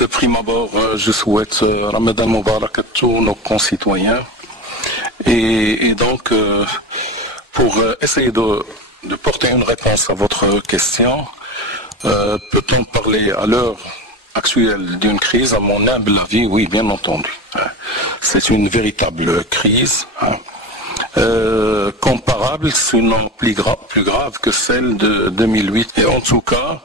de prime abord, je souhaite Ramadan Mubarak à tous nos concitoyens. Et donc, pour essayer de porter une réponse à votre question, peut-on parler à l'heure actuelle d'une crise? À mon humble avis, oui, bien entendu. C'est une véritable crise, comparable, sinon plus grave que celle de 2008. Et en tout cas,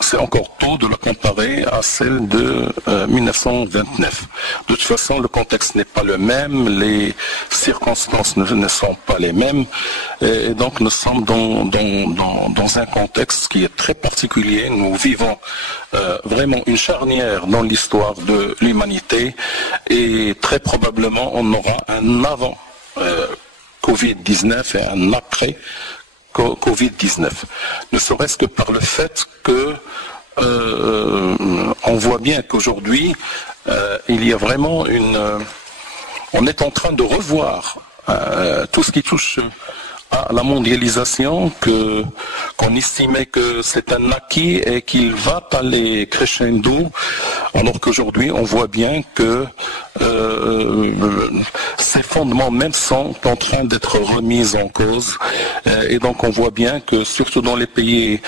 c'est encore tôt de la comparer à celle de 1929. De toute façon, le contexte n'est pas le même, les circonstances ne sont pas les mêmes, et donc nous sommes dans un contexte qui est très particulier. Nous vivons vraiment une charnière dans l'histoire de l'humanité, et très probablement on aura un avant Covid-19 et un après Covid-19, ne serait-ce que par le fait que on voit bien qu'aujourd'hui il y a vraiment on est en train de revoir tout ce qui touche à la mondialisation, qu'on estimait que c'est un acquis et qu'il va aller crescendo, alors qu'aujourd'hui on voit bien que ces fondements même sont en train d'être remis en cause, et donc on voit bien que surtout dans les pays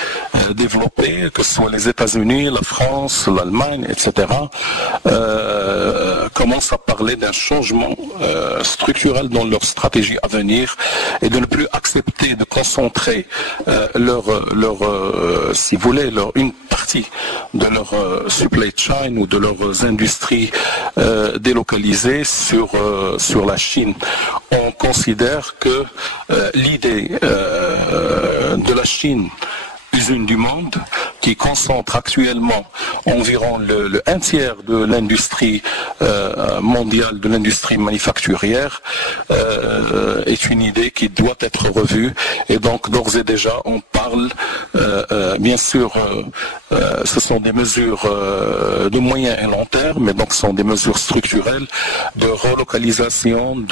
développés, que ce soit les États-Unis, la France, l'Allemagne, etc., commencent à parler d'un changement structurel dans leur stratégie à venir, et de ne plus accepter de concentrer si vous voulez, une partie de leur supply chain ou de leurs industries délocalisées sur la Chine. On considère que l'idée de la Chine, usine du monde, qui concentre actuellement environ un tiers de l'industrie mondiale, de l'industrie manufacturière, est une idée qui doit être revue. Et donc d'ores et déjà on parle, bien sûr, ce sont des mesures de moyen et long terme, mais donc ce sont des mesures structurelles de relocalisation,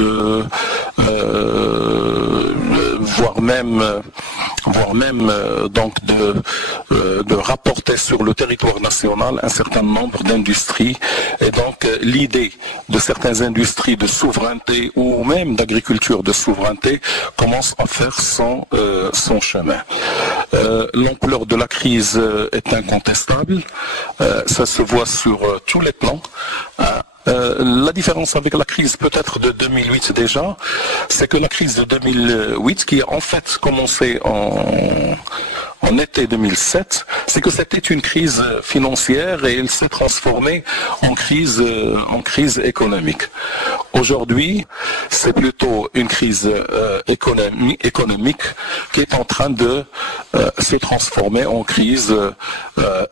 voire même donc de rapporter sur le territoire national un certain nombre d'industries. Et donc l'idée de certaines industries de souveraineté ou même d'agriculture de souveraineté commence à faire son chemin. L'ampleur de la crise est incontestable, ça se voit sur tous les plans. La différence avec la crise peut-être de 2008 déjà, c'est que la crise de 2008, qui a en fait commencé en été 2007, c'est que c'était une crise financière et elle s'est transformée en crise économique. Aujourd'hui, c'est plutôt une crise économique qui est en train de se transformer en crise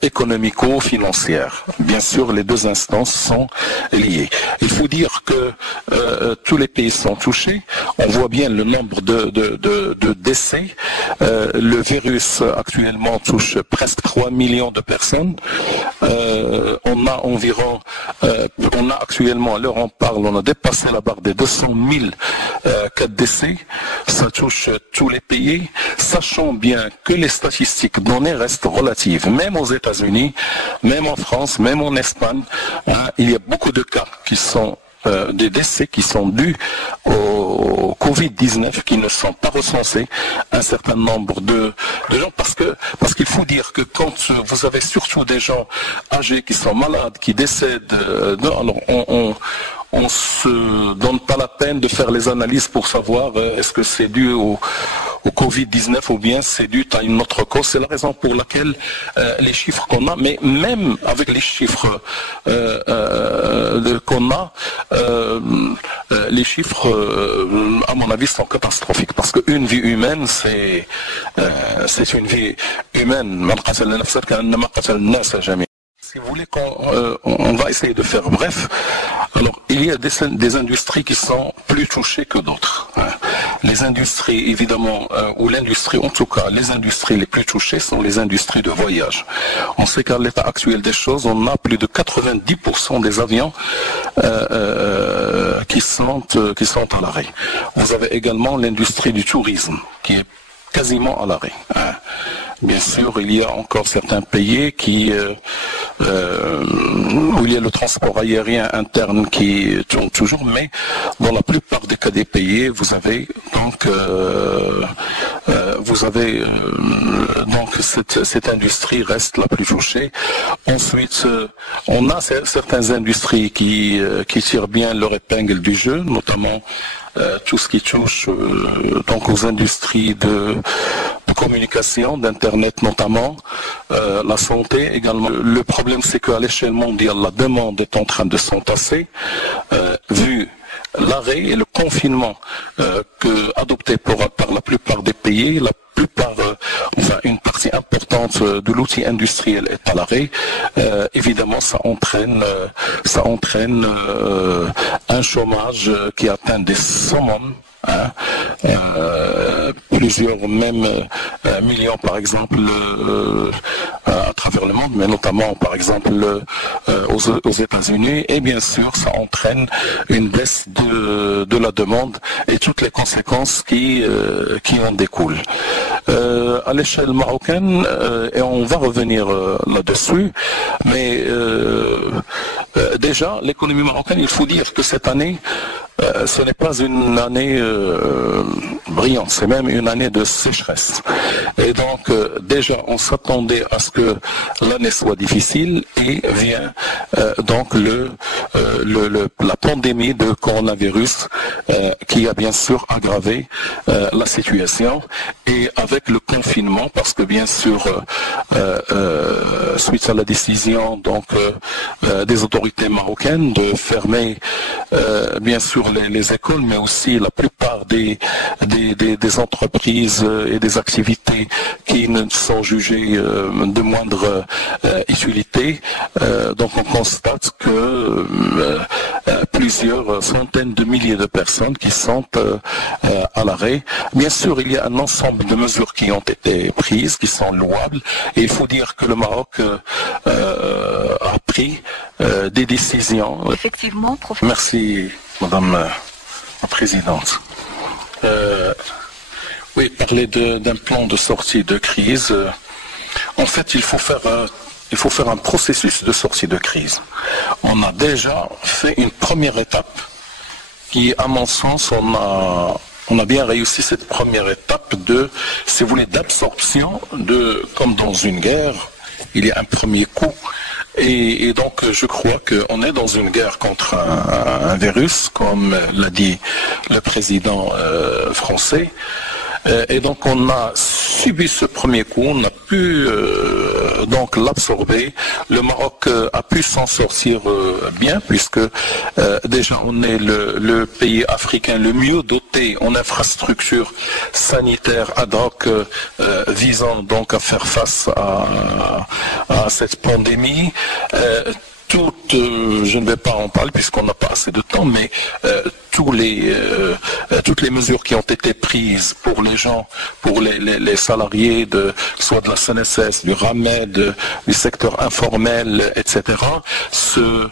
économico-financière. Bien sûr, les deux instances sont liées. Il faut dire que tous les pays sont touchés. On voit bien le nombre de décès. Le virus actuellement touche presque 3 millions de personnes. On a actuellement, à l'heure où on parle, on a dépassé la barre des 200 000 cas de décès. Ça touche tous les pays, sachant bien que les statistiques données restent relatives. Même aux États-Unis, même en France, même en Espagne, il y a beaucoup de cas qui sont des décès qui sont dus au Covid-19, qui ne sont pas recensés, un certain nombre de gens, parce qu'il faut dire que quand vous avez surtout des gens âgés qui sont malades, qui décèdent, alors on se donne pas la peine de faire les analyses pour savoir est-ce que c'est dû au Covid-19 ou bien c'est dû à une autre cause. C'est la raison pour laquelle les chiffres qu'on a, mais même avec les chiffres qu'on a, les chiffres, à mon avis, sont catastrophiques, parce qu'une vie humaine, c'est une vie humaine. Si vous voulez on va essayer de faire bref. Alors, il y a des industries qui sont plus touchées que d'autres. Les industries, évidemment, ou l'industrie, en tout cas, les industries les plus touchées sont les industries de voyage. On sait qu'à l'état actuel des choses, on a plus de 90% des avions qui sont à l'arrêt. Vous avez également l'industrie du tourisme qui est quasiment à l'arrêt. Bien sûr, il y a encore certains pays où il y a le transport aérien interne qui tourne toujours, mais dans la plupart des cas des pays, vous avez donc cette industrie reste la plus touchée. Ensuite, on a certaines industries qui tirent bien leur épingle du jeu, notamment tout ce qui touche donc aux industries de communication, d'internet notamment, la santé également. Le problème, c'est qu'à l'échelle mondiale, la demande est en train de s'entasser, vu l'arrêt et le confinement adopté par la plupart des pays. Une partie importante de l'outil industriel est à l'arrêt. Évidemment, ça entraîne un chômage qui atteint des summums. Plusieurs même millions par exemple à travers le monde, mais notamment par exemple aux États-Unis, et bien sûr ça entraîne une baisse de la demande et toutes les conséquences qui en découlent. À l'échelle marocaine, et on va revenir là-dessus, mais déjà l'économie marocaine, il faut dire que cette année ce n'est pas une année brillante, c'est même une année de sécheresse. Et donc déjà on s'attendait à ce que l'année soit difficile et vient donc la pandémie de coronavirus qui a bien sûr aggravé la situation, et avec le confinement, parce que bien sûr suite à la décision donc des autorités marocaines de fermer bien sûr les écoles, mais aussi la plupart des entreprises et des activités qui ne sont jugées de moindre utilité. Donc on constate que plusieurs centaines de milliers de personnes qui sont à l'arrêt. Bien sûr, il y a un ensemble de mesures qui ont été prises, qui sont louables, et il faut dire que le Maroc a pris des décisions. Effectivement, professeur. Merci, Madame la Présidente. Oui, parler d'un plan de sortie de crise. En fait, il faut faire un processus de sortie de crise. On a déjà fait une première étape qui, à mon sens, on a bien réussi cette première étape si vous voulez, d'absorption comme dans une guerre, il y a un premier coup. Et donc, je crois qu'on est dans une guerre contre un virus, comme l'a dit le président français. Et donc, on a subi ce premier coup, on a pu donc l'absorber. Le Maroc a pu s'en sortir bien, puisque déjà on est le pays africain le mieux doté en infrastructures sanitaires ad hoc visant donc à faire face à cette pandémie. Je ne vais pas en parler puisqu'on n'a pas assez de temps, mais toutes les mesures qui ont été prises pour les gens, pour les salariés soit de la CNSS, du RAMED, du secteur informel, etc., ce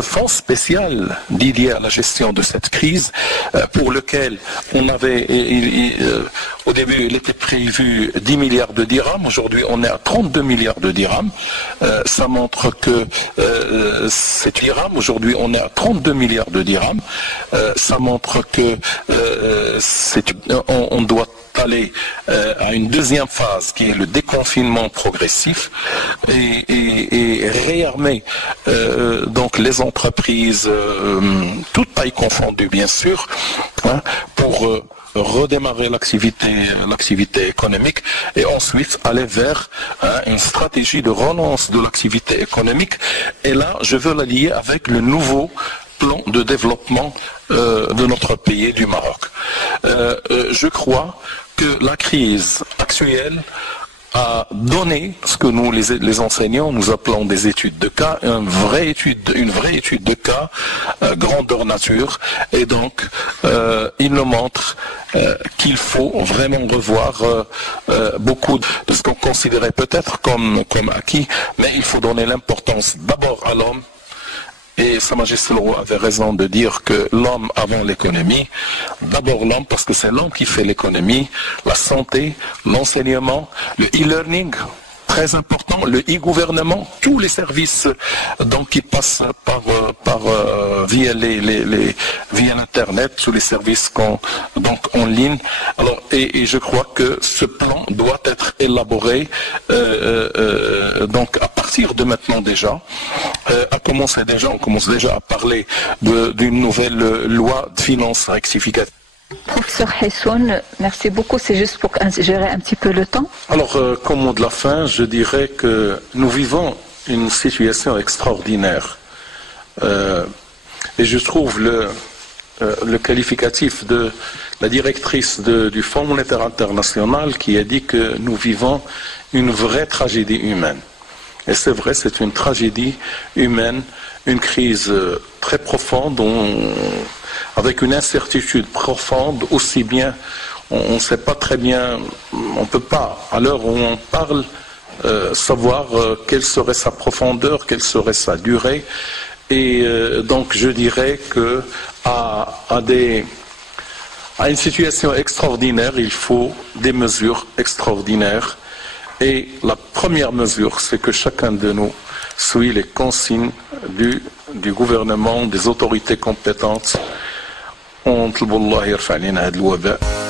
fonds spécial dédié à la gestion de cette crise, pour lequel on avait, au début, il était prévu 10 milliards de dirhams, aujourd'hui on est à 32 milliards de dirhams, ça montre que c'est dirham, aujourd'hui on est à 32 milliards de dirhams, ça montre que on doit aller à une deuxième phase qui est le déconfinement progressif et réarmer donc les entreprises, toutes tailles confondues bien sûr, pour redémarrer l'activité économique et ensuite aller vers une stratégie de relance de l'activité économique. Et là, je veux la lier avec le nouveau plan de développement de notre pays, du Maroc. Je crois que la crise actuelle a donné ce que nous, les enseignants, nous appelons des études de cas, une vraie étude de cas, grandeur nature, et donc il nous montre qu'il faut vraiment revoir beaucoup de ce qu'on considérait peut-être comme acquis, mais il faut donner l'importance d'abord à l'homme Et Sa Majesté le Roi avait raison de dire que l'homme avant l'économie, d'abord l'homme parce que c'est l'homme qui fait l'économie, la santé, l'enseignement, le e-learning, très important, le e-gouvernement, tous les services donc qui passent via via l'internet, tous les services donc en ligne. Alors et je crois que ce plan doit être élaboré donc à partir de maintenant déjà. On commence déjà à parler d'une nouvelle loi de finances rectificative. Professeur Hessoun, merci beaucoup. C'est juste pour gérer un petit peu le temps. Alors, comme mot de la fin, je dirais que nous vivons une situation extraordinaire. Et je trouve le qualificatif de la directrice du Fonds monétaire international qui a dit que nous vivons une vraie tragédie humaine. Et c'est vrai, c'est une tragédie humaine, une crise très profonde, avec une incertitude profonde, aussi bien, on ne sait pas très bien, on ne peut pas, à l'heure où on parle, savoir quelle serait sa profondeur, quelle serait sa durée. Et donc je dirais que à une situation extraordinaire, il faut des mesures extraordinaires. Et la première mesure, c'est que chacun de nous suit les consignes du gouvernement, des autorités compétentes. ونطلب الله يرفع علينا هذا الوباء